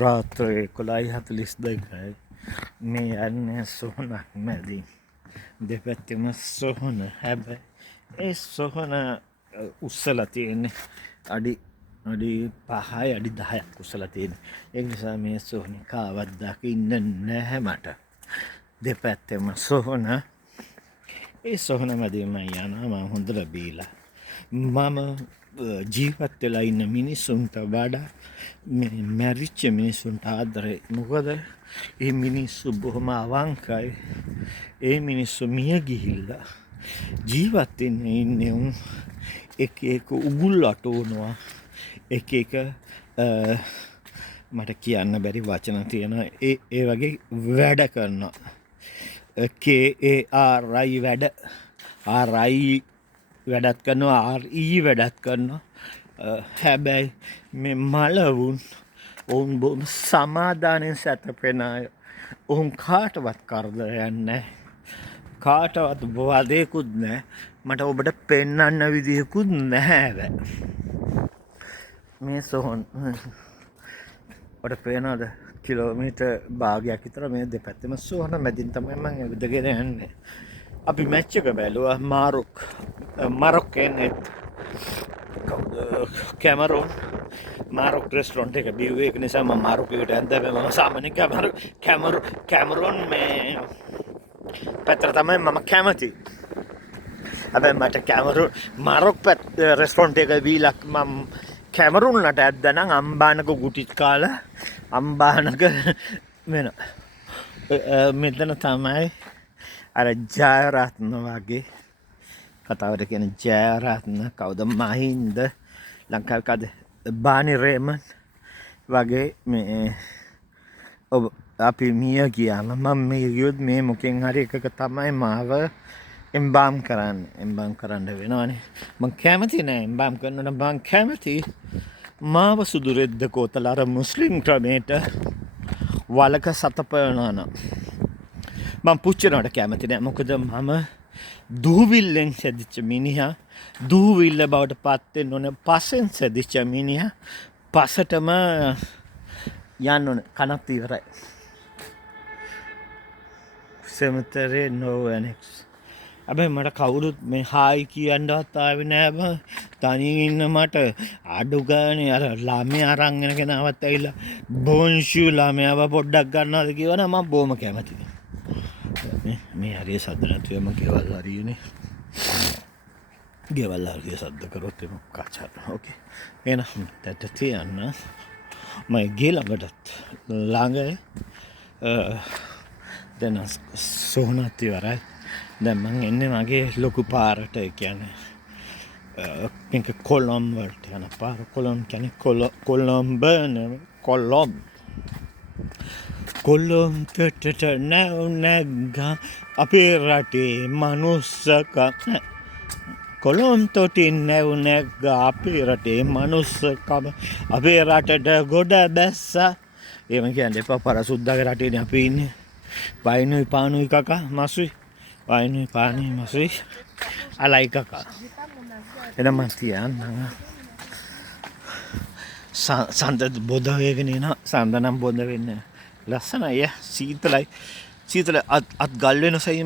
රාත්‍රී 11:42යි. මේ යන්නේ සොහනක් මැදින්. දෙපැත්තෙම සොහන. හැබැයි ඒ සොහන උස්සලා තියෙන්නේ අඩි 5යි අඩි 10ක් උස්සලා තියෙන්නේ. ඒ නිසා මේ සොහනේ කාවත් දකින්න නැහැ මට. දෙපැත්තෙම සොහන. ඒ සොහන මැදින් මම යනවා මම හොඳට බීලා. මම ජීවත් වෙලා ඉන්න මිනිස්සුන්ට වඩා මේ මැරිච්ච මිනිස්සුන්ට ආදරේ. මොකද ඒ මිනිස්සු බොහොම අවංකයි. ඒ මිනිස්සු මිය ගිහිල්ලා ජීවත් ඉන්නේ උන් එක උගුල් අටවනවා. එක මට කියන්න බැරි වචන තියෙනවා. ඒ වගේ වැඩ කරනවා. KARI වැඩ RI වැඩත් කරනවා RE වැඩත් කරනවා. හැබැයි මේ මලවුන් ඔවුන් බොහොම සමාදානයෙන් සැතපෙන අය. ඔවුන් කාටවත් කරදරයක් නැහැ. කාටවත් වදයකුත් නැහැ. මට ඔබට පෙන්වන්න විදිහකුත් නැහැ. මේ සොහොන් ඔබට පේනවද කිලෝමීටර් භාගයක් විතර මේ දෙපැත්තෙම සොහන මැදින් තමයි මම ඇවිදගෙන යන්නේ. අපි මැච් එක බැලුවා මරොක්කෙන් කැමරෝන් මාරොක් රෙස්ටොරන්ට් එක බිව්වේ. ඒක නිසා මම මාරොක්කට ඇන්දම මම සාමාන්‍ය කැමරෝන් මේ පැත්තට තමයි මම කැමති. හැබැයි මට මාරොක් රෙස්ටොරන්ට් එක බීලා මම කැමරූන්ලට ඇද්දනම් අම්බානක ගුටිත් කාලා අම්බානක වෙන මෙතන තමයි අර ජයරත්න වගේ කතාවට කියන ජයරත්න කවුද මහින්ද ලංකාවේ කද බානි රේමන් වගේ මේ ඔබ අපි මිය ගියාම මම මේ ගියොත් මේ මොකෙන් හරි එකක තමයි මාව එම්බාම් කරන්න වෙනවනේ. මං කැමති නෑ එම්බාම් කරනට. මං කැමති මාව සුදු රෙද්ද කෝතලා අර මුස්ලිම් ක්‍රමයට වලක සතපනවා නම් මං පුච්චනවට කැමති නෑ. මොකද මම දූවිල්ලෙන් සැදිච්ච මිනිහා. දූවිල්ල බවට පත් වෙන්න ඕනේ පසෙන් සැදිච්ච මිනිහා. පසටම යන්න ඕනේ. කනත් ඉවරයි. සෙමතරේ no annex. හැබැයි මට කවුරුත් මේ හායි කියන්නවත් ආවේ නෑ බං. තනියෙන් ඉන්න මට අඩු ගානේ අර ළමයා අරන් එන කෙනාවත් ඇවිල්ලා බොන්ෂු ළමයාව පොඩ්ඩක් ගන්නවාද කියවනම් මම බොහොම කැමතියි. මේ හරිය සද්ද නැතුව මම ගෙවල් හරියනේ. ගෙවල් හරිය සද්ද කරොත් එම කචා. ඕකේ. එහෙනම් දැට තියන්න මම ගේ ළඟටත් ළඟ දැන් සෝනත් ඉවරයි. දැන් මං එන්නේ මගේ ලොකු පාරට. ඒ කියන්නේ කොළඹ වලට යන පාර. කොළඹ කියන්නේ කොළඹ කොළඹට නැග්ගා අපේ රටේ මනුස්සකම. කොළඹ තොටින් නැග්ගා අපේ රටේ මනුස්සකම. අපේ රටට ගොඩ බැස්සා. එහෙම කියන්නේ එපා. පරසුද්දාගේ රටේනේ අපි ඉන්නේ. වයින්ුයි පානුයි කකා මසුයි. වයින්ුයි පානුයි මසුයි. අලයි කකා. එනම් මං තියන්නම්. සඳ බොද වේගෙන එනවා. සඳ නම් බොද වෙන්නේ ලස්සනයි. සීතලයි. අත් ගල් වෙන සැයි